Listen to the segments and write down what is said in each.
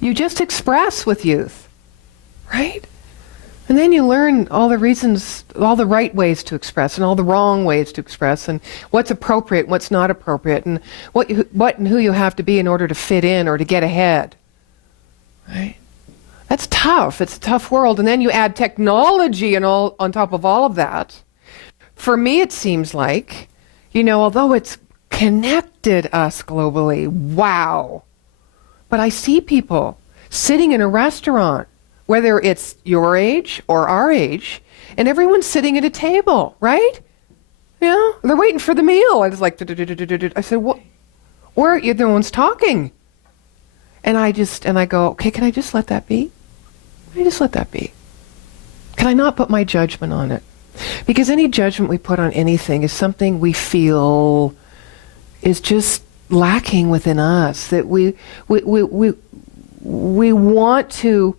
You just express with youth, right? And then you learn all the reasons, all the right ways to express and all the wrong ways to express, and what's appropriate, what's not appropriate, and what and who you have to be in order to fit in or to get ahead. Right? That's tough. It's a tough world. And then you add technology and all on top of all of that. For me, it seems like, although it's connected us globally, wow. But I see people sitting in a restaurant, whether it's your age or our age, and everyone's sitting at a table, right? They're waiting for the meal. And it's like, I said, what? Where are you? No one's talking. And I go, okay, can I just let that be? Can I just let that be? Can I not put my judgment on it? Because any judgment we put on anything is something we feel is just lacking within us, that we want to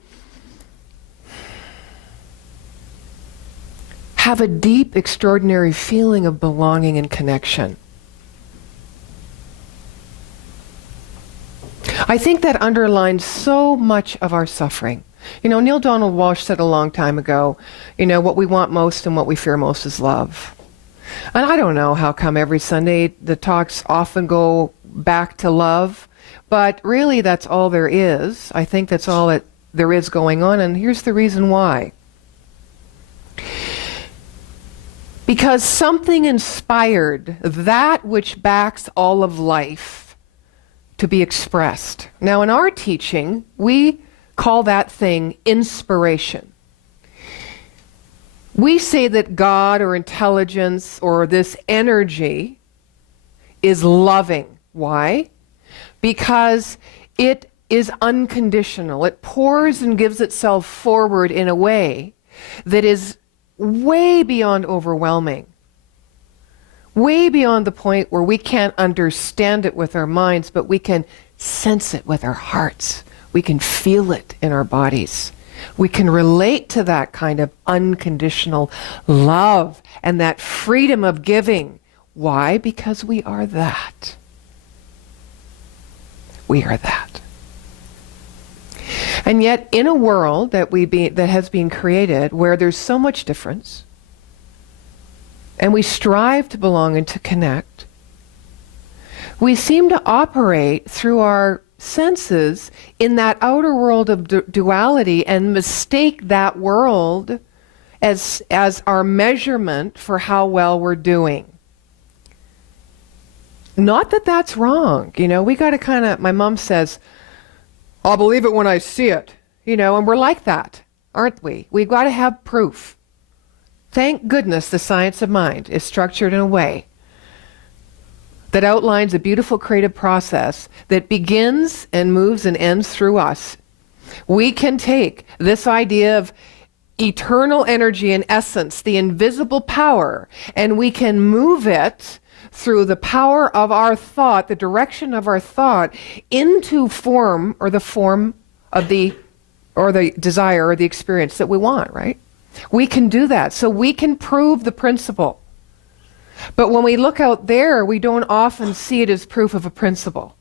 have a deep, extraordinary feeling of belonging and connection. I think that underlines so much of our suffering. Neil Donald Walsh said a long time ago, what we want most and what we fear most is love. And I don't know how come every Sunday the talks often go back to love, but really that's all there is. I think that's all that there is going on, and here's the reason why. Because something inspired that which backs all of life to be expressed. Now, in our teaching, we call that thing inspiration. We say that God or intelligence or this energy is loving. Why? Because it is unconditional. It pours and gives itself forward in a way that is way beyond overwhelming. Way beyond the point where we can't understand it with our minds, but we can sense it with our hearts. We can feel it in our bodies. We can relate to that kind of unconditional love and that freedom of giving. Why? Because we are that. We are that. And yet, in a world that has been created where there's so much difference, and we strive to belong and to connect, we seem to operate through our senses in that outer world of duality and mistake that world as our measurement for how well we're doing. Not that that's wrong. We got to my mom says, I'll believe it when I see it. And we're like that, aren't we? We've got to have proof. Thank goodness the science of mind is structured in a way that outlines a beautiful creative process that begins and moves and ends through us. We can take this idea of eternal energy and essence, the invisible power, and we can move it through the power of our thought, the direction of our thought, into form or the form of the desire or the experience that we want, right? We can do that. So we can prove the principle. But when we look out there, we don't often see it as proof of a principle.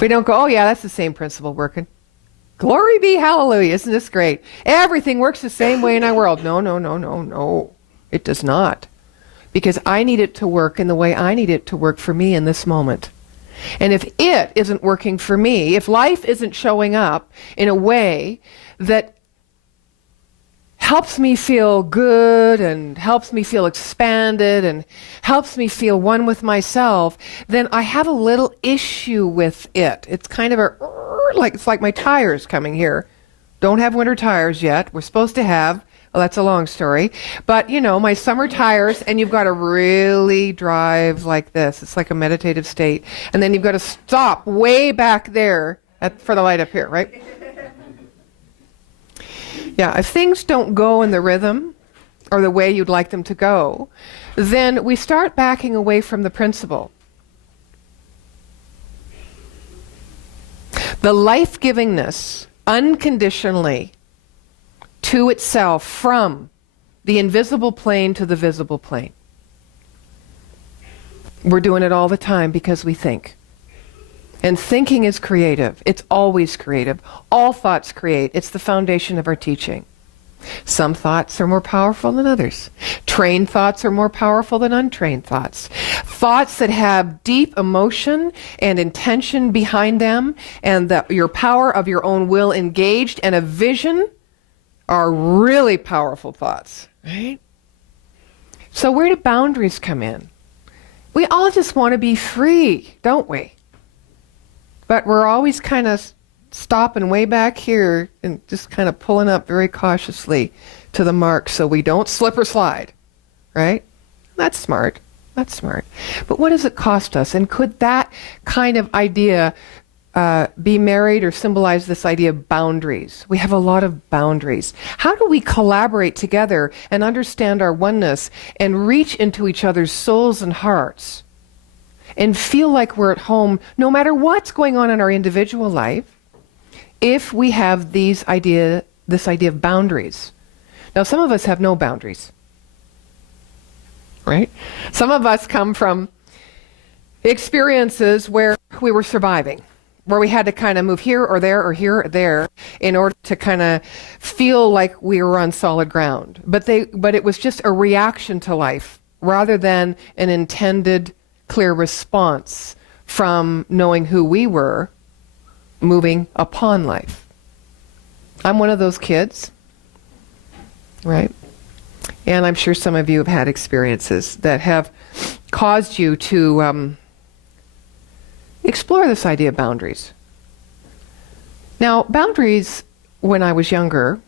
We don't go, oh yeah, that's the same principle working. Glory be, hallelujah, isn't this great? Everything works the same way in our world. No. It does not. Because I need it to work in the way I need it to work for me in this moment. And if it isn't working for me, if life isn't showing up in a way that helps me feel good and helps me feel expanded and helps me feel one with myself, then I have a little issue with it. It's kind of it's like my tires coming here. Don't have winter tires yet. We're supposed to have, well, that's a long story, but my summer tires, and you've got to really drive like this. It's like a meditative state. And then you've got to stop way back there for the light up here, right? Yeah, if things don't go in the rhythm or the way you'd like them to go, then we start backing away from the principle. The life-givingness, unconditionally, to itself, from the invisible plane to the visible plane. We're doing it all the time because we think. And thinking is creative. It's always creative. All thoughts create. It's the foundation of our teaching. Some thoughts are more powerful than others. Trained thoughts are more powerful than untrained thoughts. Thoughts that have deep emotion and intention behind them, and your power of your own will engaged, and a vision are really powerful thoughts, right? So where do boundaries come in? We all just want to be free, don't we? But we're always kind of stopping way back here and just kind of pulling up very cautiously to the mark so we don't slip or slide, right? That's smart. That's smart. But what does it cost us? And could that kind of idea be married or symbolize this idea of boundaries? We have a lot of boundaries. How do we collaborate together and understand our oneness and reach into each other's souls and hearts and feel like we're at home no matter what's going on in our individual life if we have this idea of boundaries? Now, some of us have no boundaries, right? Some of us come from experiences where we were surviving, where we had to kind of move here or there or here or there in order to kind of feel like we were on solid ground. But it was just a reaction to life rather than an intended, clear response from knowing who we were moving upon life. I'm one of those kids, right? And I'm sure some of you have had experiences that have caused you to explore this idea of boundaries. Now, boundaries, when I was younger,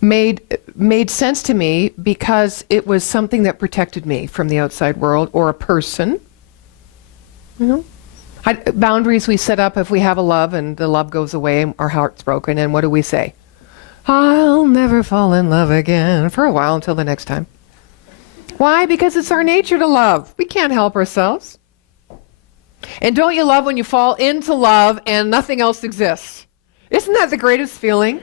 made sense to me because it was something that protected me from the outside world or a person. You know? Boundaries we set up if we have a love and the love goes away and our heart's broken, and what do we say? I'll never fall in love again, for a while until the next time. Why? Because it's our nature to love. We can't help ourselves. And don't you love when you fall into love and nothing else exists? Isn't that the greatest feeling?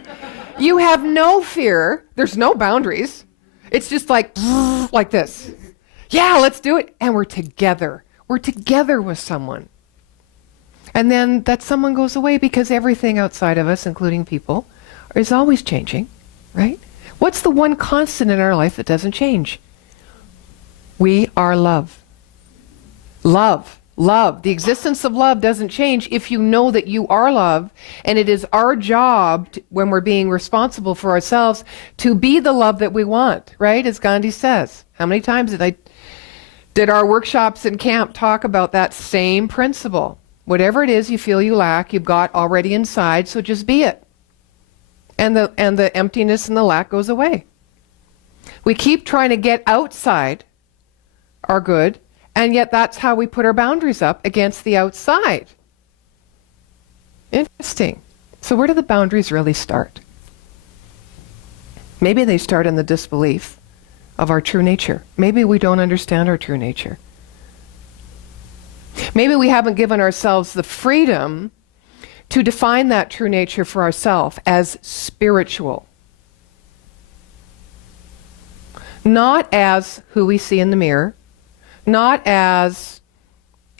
You have no fear. There's no boundaries. It's just like this. Yeah, let's do it. And we're together. We're together with someone. And then that someone goes away because everything outside of us, including people, is always changing, right? What's the one constant in our life that doesn't change? We are love. Love. Love. The existence of love doesn't change if you know that you are love, and it is our job, when we're being responsible for ourselves, to be the love that we want, right? As Gandhi says. How many times did our workshops in camp talk about that same principle? Whatever it is you feel you lack, you've got already inside, so just be it. And the emptiness and the lack goes away. We keep trying to get outside our good, and yet that's how we put our boundaries up against the outside. Interesting. So where do the boundaries really start? Maybe they start in the disbelief of our true nature. Maybe we don't understand our true nature. Maybe we haven't given ourselves the freedom to define that true nature for ourselves as spiritual. Not as who we see in the mirror, not as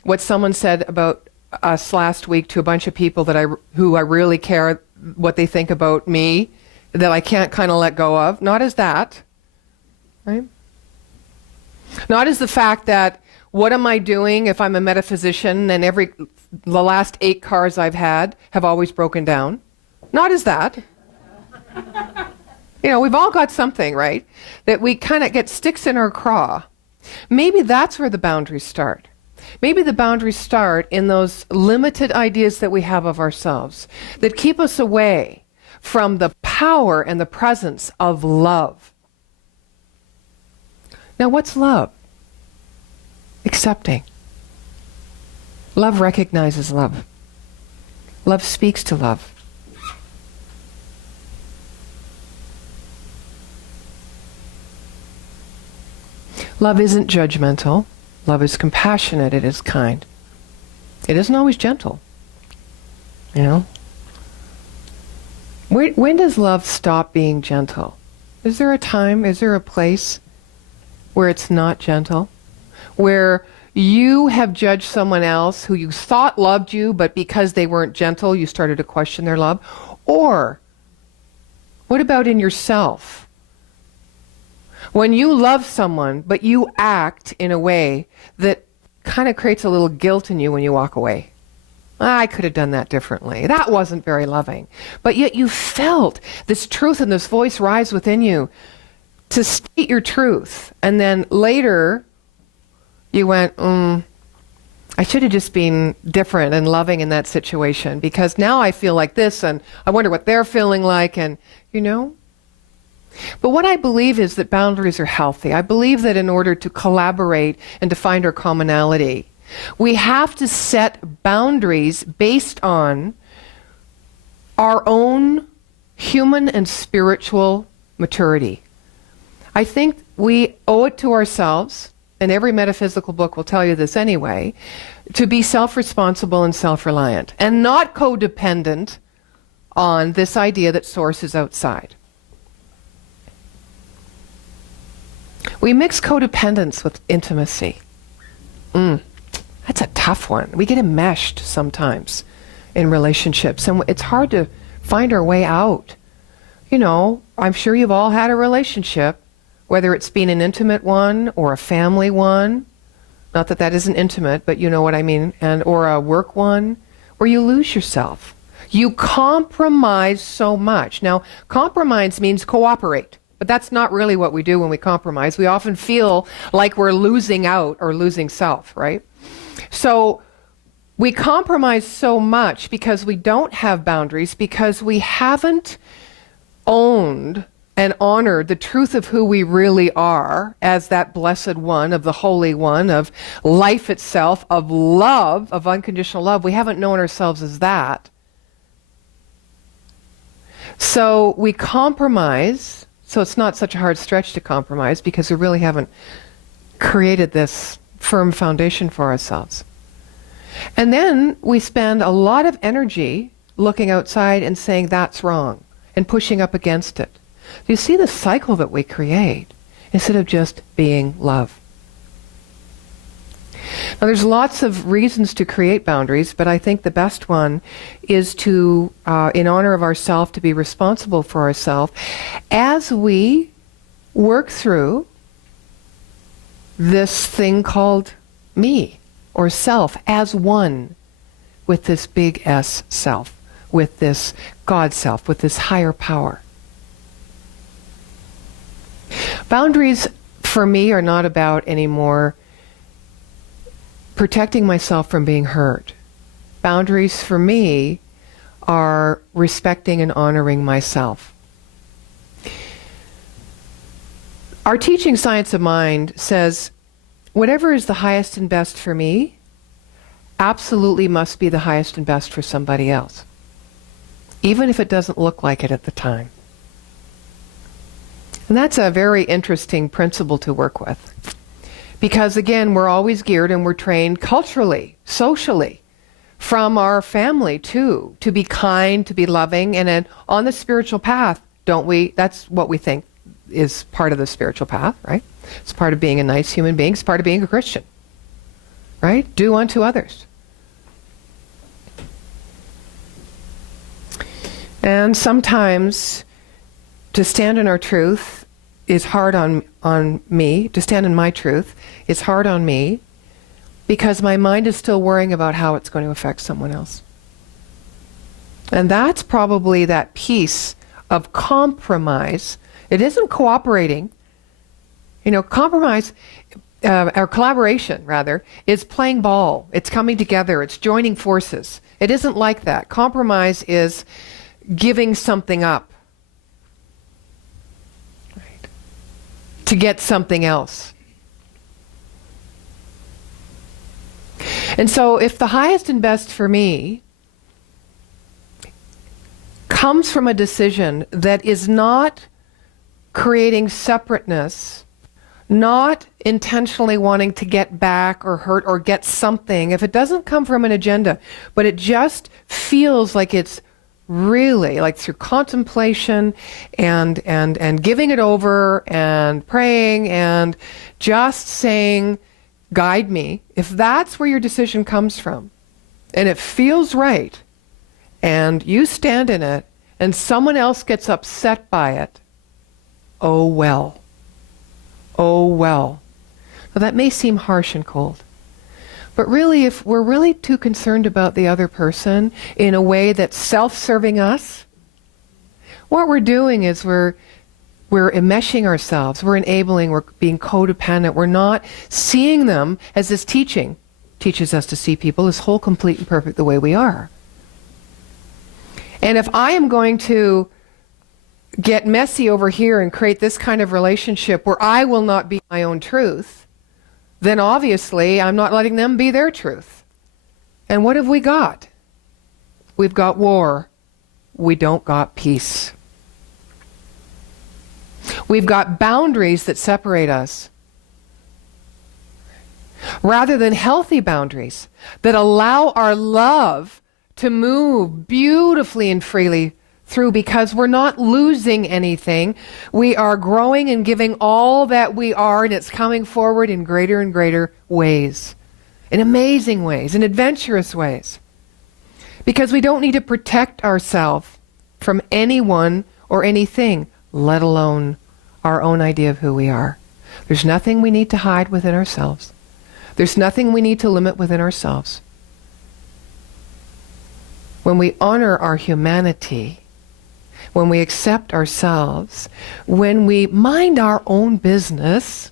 what someone said about us last week to a bunch of people who I really care what they think about me, that I can't kind of let go of. Not as that, right? Not as the fact that what am I doing if I'm a metaphysician and the last 8 cars I've had have always broken down? Not as that. You know, we've all got something, right? That we kind of get sticks in our craw. Maybe that's where the boundaries start. Maybe the boundaries start in those limited ideas that we have of ourselves that keep us away from the power and the presence of love. Now, what's love? Accepting. Love recognizes love. Love speaks to love. Love isn't judgmental. Love is compassionate. It is kind. It isn't always gentle. You know? When does love stop being gentle? Is there a time, is there a place where it's not gentle? Where you have judged someone else who you thought loved you, but because they weren't gentle, you started to question their love? Or what about in yourself? When you love someone, but you act in a way that kind of creates a little guilt in you when you walk away. I could have done that differently. That wasn't very loving. But yet you felt this truth and this voice rise within you to state your truth. And then later you went, I should have just been different and loving in that situation, because now I feel like this and I wonder what they're feeling like, and But what I believe is that boundaries are healthy. I believe that in order to collaborate and to find our commonality, we have to set boundaries based on our own human and spiritual maturity. I think we owe it to ourselves, and every metaphysical book will tell you this anyway, to be self-responsible and self-reliant, and not codependent on this idea that source is outside. We mix codependence with intimacy. That's a tough one. We get enmeshed sometimes in relationships, and it's hard to find our way out. I'm sure you've all had a relationship, whether it's been an intimate one or a family one, not that that isn't intimate, but you know what I mean, or a work one, where you lose yourself. You compromise so much. Now, compromise means cooperate. But that's not really what we do when we compromise. We often feel like we're losing out or losing self, right? So we compromise so much because we don't have boundaries, because we haven't owned and honored the truth of who we really are as that blessed one, of the holy one, of life itself, of love, of unconditional love. We haven't known ourselves as that. So we compromise. So it's not such a hard stretch to compromise, because we really haven't created this firm foundation for ourselves. And then we spend a lot of energy looking outside and saying that's wrong and pushing up against it. You see the cycle that we create instead of just being love. Now, there's lots of reasons to create boundaries, but I think the best one is to, in honor of ourselves, to be responsible for ourselves as we work through this thing called me, or self, as one with this big S self, with this God self, with this higher power. Boundaries, for me, are not about anymore protecting myself from being hurt. Boundaries for me are respecting and honoring myself. Our teaching, Science of Mind, says whatever is the highest and best for me absolutely must be the highest and best for somebody else, even if it doesn't look like it at the time. And that's a very interesting principle to work with. Because again, we're always geared and we're trained culturally, socially, from our family too, to be kind, to be loving, and then on the spiritual path, don't we? That's what we think is part of the spiritual path, right? It's part of being a nice human being. It's part of being a Christian, right? Do unto others. And sometimes to stand in our truth is hard on me. To stand in my truth is hard on me because my mind is still worrying about how it's going to affect someone else. And that's probably that piece of compromise. It isn't cooperating. Compromise, or collaboration rather, is playing ball. It's coming together. It's joining forces. It isn't like that. Compromise is giving something up to get something else. And so if the highest and best for me comes from a decision that is not creating separateness, not intentionally wanting to get back or hurt or get something, if it doesn't come from an agenda, but it just feels like it's really, like through contemplation and giving it over and praying and just saying, guide me, if that's where your decision comes from, and it feels right, and you stand in it, and someone else gets upset by it, oh well. Oh well. Now that may seem harsh and cold, but really, if we're really too concerned about the other person in a way that's self-serving us, what we're doing is we're enmeshing ourselves, we're enabling, we're being codependent, we're not seeing them as this teaching teaches us to see people as whole, complete, and perfect the way we are. And if I am going to get messy over here and create this kind of relationship where I will not be my own truth, then obviously I'm not letting them be their truth. And what have we got? We've got war. We don't got peace. We've got boundaries that separate us, rather than healthy boundaries that allow our love to move beautifully and freely through, because we're not losing anything. We are growing and giving all that we are, and it's coming forward in greater and greater ways, in amazing ways, in adventurous ways. Because we don't need to protect ourselves from anyone or anything, let alone our own idea of who we are. There's nothing we need to hide within ourselves. There's nothing we need to limit within ourselves. When we honor our humanity, when we accept ourselves, when we mind our own business,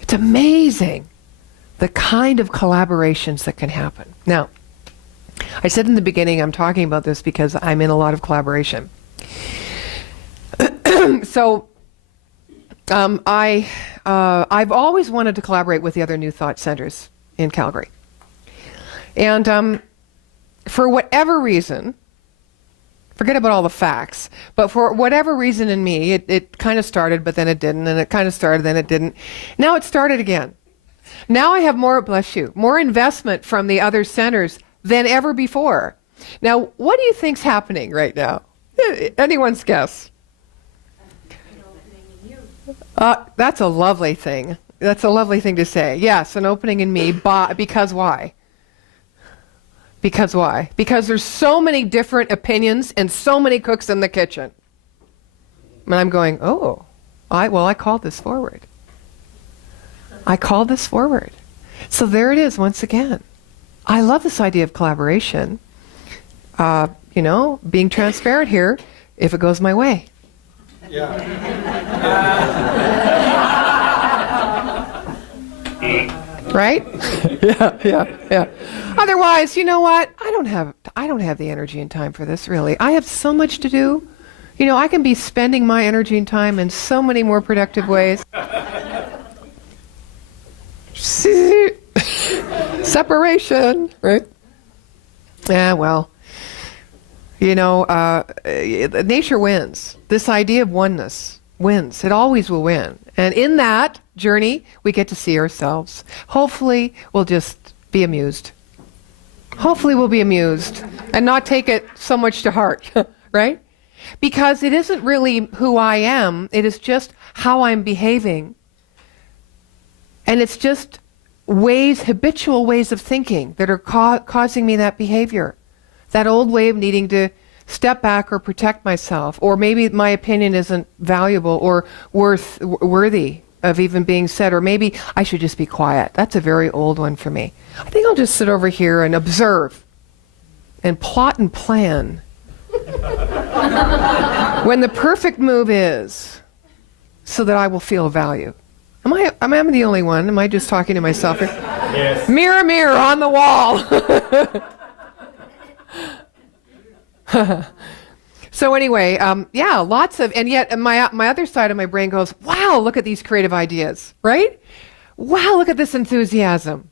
it's amazing the kind of collaborations that can happen. Now, I said in the beginning I'm talking about this because I'm in a lot of collaboration. So I've always wanted to collaborate with the other New Thought centers in Calgary. And for whatever reason, forget about all the facts, but for whatever reason in me, it kind of started, but then it didn't, and it kind of started, then it didn't. Now it started again. Now I have more, bless you, more investment from the other centers than ever before. Now, what do you think's happening right now? Anyone's guess? That's a lovely thing. That's a lovely thing to say. Yes, an opening in me, because why? Because why? Because there's so many different opinions and so many cooks in the kitchen. And I'm going, oh, I called this forward. I called this forward. So there it is once again. I love this idea of collaboration. Being transparent here, if it goes my way. Yeah. Right? Yeah. Otherwise, you know what? I don't have the energy and time for this, really. I have so much to do. I can be spending my energy and time in so many more productive ways. Separation, right? Yeah, well, nature wins. This idea of oneness wins. It always will win. And in that journey, we get to see ourselves. Hopefully, we'll just be amused. Hopefully, we'll be amused and not take it so much to heart, right? Because it isn't really who I am. It is just how I'm behaving. And it's just habitual ways of thinking that are causing me that behavior. That old way of needing to step back or protect myself, or maybe my opinion isn't valuable or worthy of even being said, or maybe I should just be quiet. That's a very old one for me. I think I'll just sit over here and observe and plot and plan when the perfect move is, so that I will feel value. Am I the only one? Am I just talking to myself here? Yes. Mirror, mirror on the wall. So anyway, lots of, and yet my other side of my brain goes, wow, look at these creative ideas, right? Wow, look at this enthusiasm.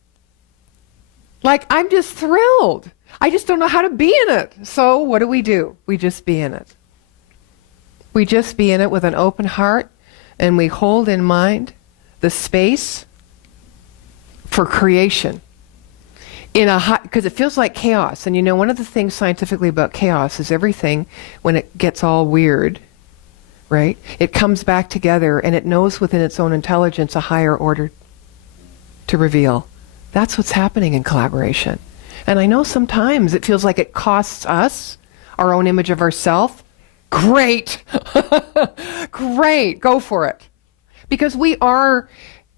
Like, I'm just thrilled. I just don't know how to be in it. So what do? We just be in it. We just be in it with an open heart, and we hold in mind the space for creation. Because it feels like chaos. And one of the things scientifically about chaos is everything, when it gets all weird, right? It comes back together and it knows within its own intelligence a higher order. to reveal. That's what's happening in collaboration. And I know sometimes it feels like it costs us our own image of ourselves. Great. Great. Go for it. Because we are,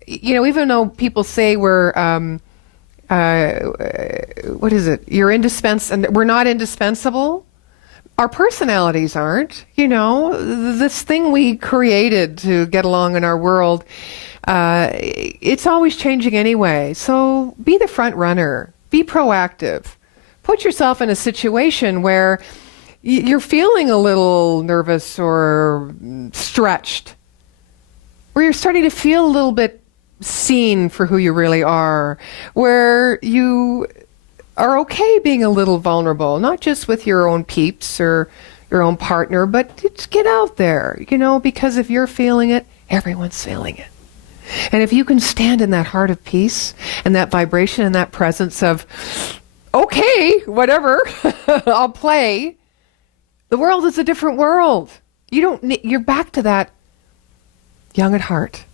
even though people say we're, what is it? You're indispensable, and we're not indispensable. Our personalities aren't. This thing we created to get along in our world, it's always changing anyway. So be the front runner. Be proactive. Put yourself in a situation where you're feeling a little nervous or stretched, where you're starting to feel a little bit seen for who you really are, where you are okay being a little vulnerable, not just with your own peeps or your own partner, but just get out there, because if you're feeling it, everyone's feeling it. And if you can stand in that heart of peace and that vibration and that presence of, okay, whatever, I'll play, the world is a different world. You're back to that young at heart.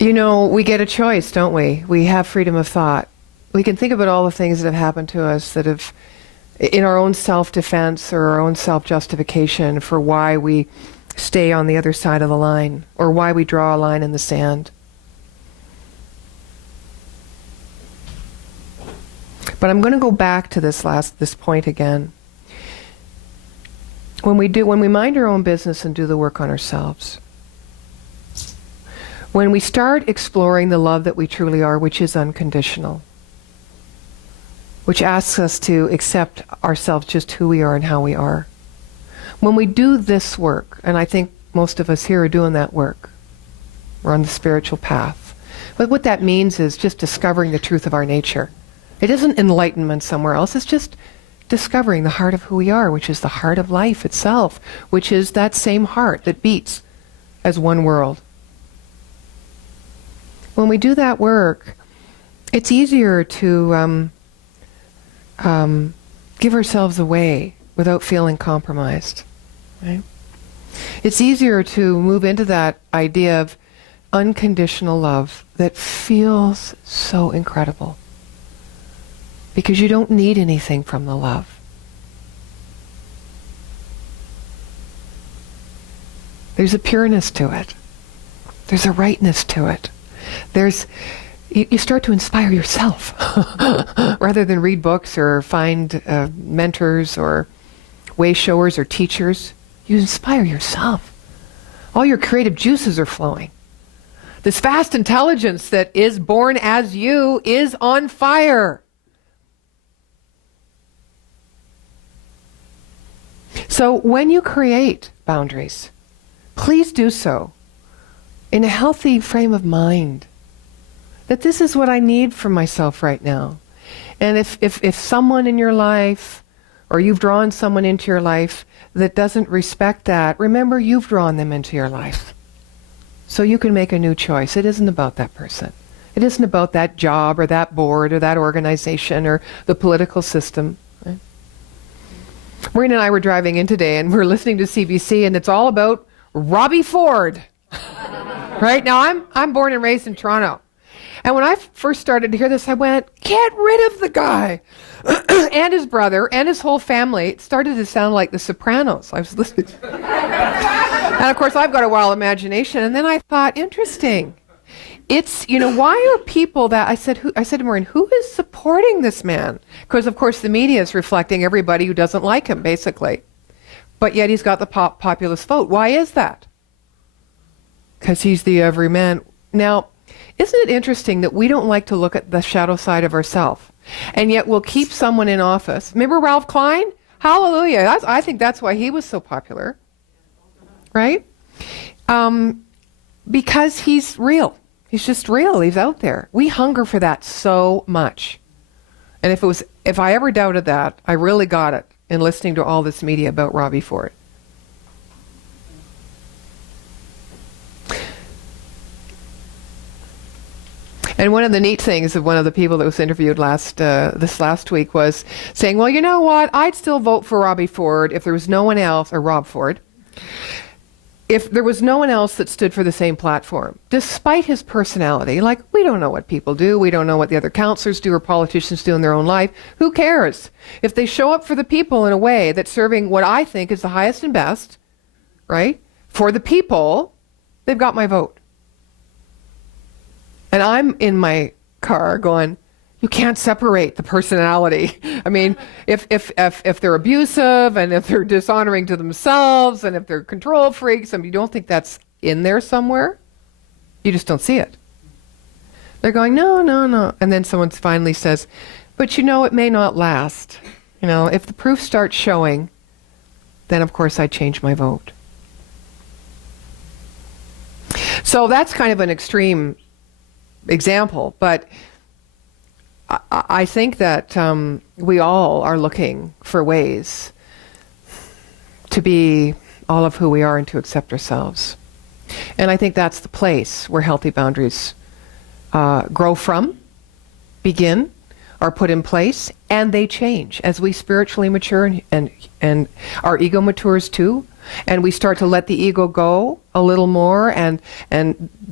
We get a choice, don't we? We have freedom of thought. We can think about all the things that have happened to us that have, in our own self-defense or our own self-justification for why we stay on the other side of the line or why we draw a line in the sand. But I'm going to go back to this point again. When we mind our own business and do the work on ourselves, when we start exploring the love that we truly are, which is unconditional, which asks us to accept ourselves just who we are and how we are. When we do this work, and I think most of us here are doing that work, we're on the spiritual path. But what that means is just discovering the truth of our nature. It isn't enlightenment somewhere else, it's just discovering the heart of who we are, which is the heart of life itself, which is that same heart that beats as one world. When we do that work, it's easier to give ourselves away without feeling compromised. Right? It's easier to move into that idea of unconditional love that feels so incredible because you don't need anything from the love. There's a pureness to it. There's a rightness to it. You start to inspire yourself rather than read books or find mentors or way showers or teachers. You inspire yourself. All your creative juices are flowing. This vast intelligence that is born as you is on fire. So when you create boundaries, please do so in a healthy frame of mind. That this is what I need for myself right now. And if someone in your life, or you've drawn someone into your life that doesn't respect that, remember you've drawn them into your life. So you can make a new choice. It isn't about that person. It isn't about that job or that board or that organization or the political system. Right? Maureen and I were driving in today and we're listening to CBC and it's all about Robbie Ford. Right? Now I'm born and raised in Toronto. And when I first started to hear this, I went, get rid of the guy. And his brother and his whole family. It started to sound like The Sopranos. I was listening to And of course, I've got a wild imagination. And then I thought, interesting. It's, why are people that, I said to Maureen, who is supporting this man? Because, of course, the media is reflecting everybody who doesn't like him, basically. But yet he's got the populist vote. Why is that? Because he's the everyman. Now, isn't it interesting that we don't like to look at the shadow side of ourselves, and yet we'll keep someone in office? Remember Ralph Klein? Hallelujah. I think that's why he was so popular. Right? Because he's real. He's just real. He's out there. We hunger for that so much. And if I ever doubted that, I really got it in listening to all this media about Robbie Ford. And one of the neat things of one of the people that was interviewed this last week was saying, well, you know what? I'd still vote for Robbie Ford if there was no one else, or Rob Ford, if there was no one else that stood for the same platform, despite his personality, like, we don't know what people do, we don't know what the other counselors do or politicians do in their own life, who cares? If they show up for the people in a way that's serving what I think is the highest and best, right, for the people, they've got my vote. And I'm in my car going, you can't separate the personality. I mean, if they're abusive and if they're dishonoring to themselves and if they're control freaks and you don't think that's in there somewhere, you just don't see it. They're going, no, no, no. And then someone finally says, but you know, it may not last. You know, if the proof starts showing, then of course I change my vote. So that's kind of an extreme example, but I think that we all are looking for ways to be all of who we are and to accept ourselves. And I think that's the place where healthy boundaries grow from, begin, are put in place, and they change as we spiritually mature and our ego matures too, and we start to let the ego go a little more and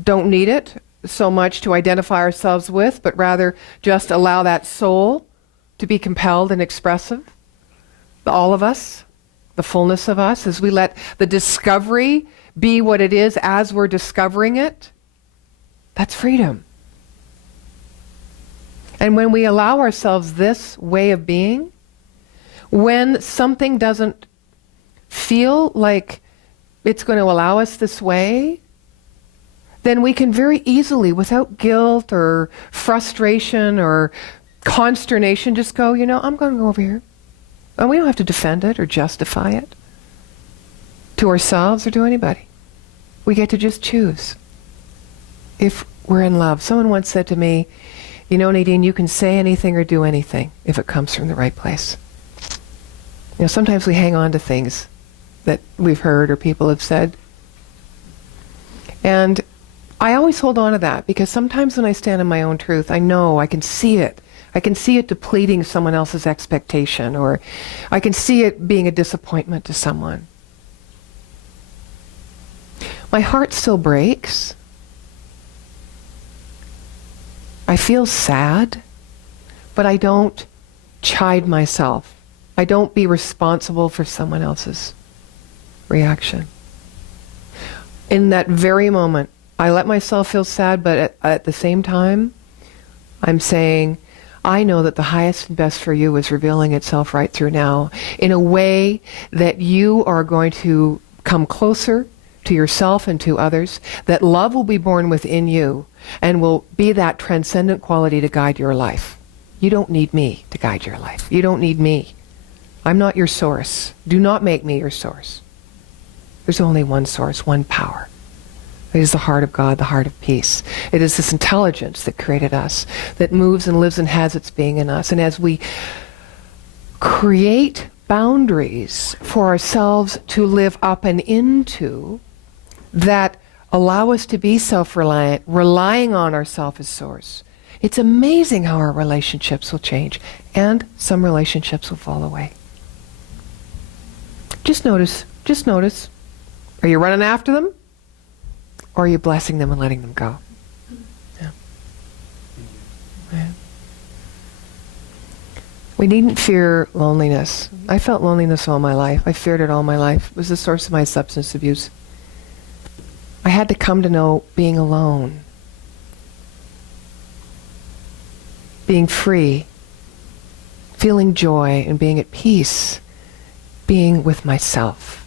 don't need it so much to identify ourselves with, but rather just allow that soul to be compelled and expressive. All of us, the fullness of us, as we let the discovery be what it is as we're discovering it, that's freedom. And when we allow ourselves this way of being, when something doesn't feel like it's going to allow us this way, then we can very easily, without guilt or frustration or consternation, just go, you know, I'm going to go over here. And we don't have to defend it or justify it to ourselves or to anybody. We get to just choose if we're in love. Someone once said to me, you know, Nadine, you can say anything or do anything if it comes from the right place. You know, sometimes we hang on to things that we've heard or people have said. And I always hold on to that because sometimes when I stand in my own truth, I know, I can see it. I can see it depleting someone else's expectation, or I can see it being a disappointment to someone. My heart still breaks. I feel sad, but I don't chide myself. I don't be responsible for someone else's reaction. In that very moment, I let myself feel sad, but at the same time, I'm saying, I know that the highest and best for you is revealing itself right through now in a way that you are going to come closer to yourself and to others, that love will be born within you and will be that transcendent quality to guide your life. You don't need me to guide your life. You don't need me. I'm not your source. Do not make me your source. There's only one source, one power. It is the heart of God, the heart of peace. It is this intelligence that created us, that moves and lives and has its being in us. And as we create boundaries for ourselves to live up and into that allow us to be self-reliant, relying on ourselves as source, it's amazing how our relationships will change, and some relationships will fall away. Just notice. Are you running after them? Or are you blessing them and letting them go? Yeah. Yeah. We needn't fear loneliness. I felt loneliness all my life. I feared it all my life. It was the source of my substance abuse. I had to come to know being alone, being free, feeling joy and being at peace, being with myself.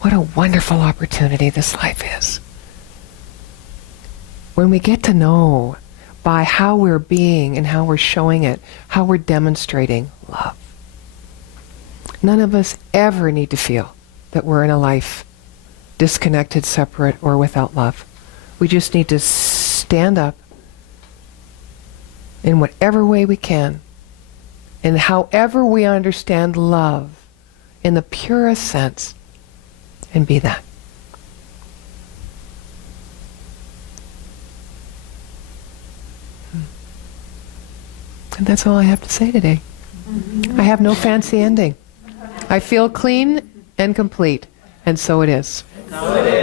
What a wonderful opportunity this life is. When we get to know by how we're being and how we're showing it, how we're demonstrating love. None of us ever need to feel that we're in a life disconnected, separate, or without love. We just need to stand up in whatever way we can, and however we understand love in the purest sense, and be that. And that's all I have to say today. I have no fancy ending. I feel clean and complete, and so it is. So it is.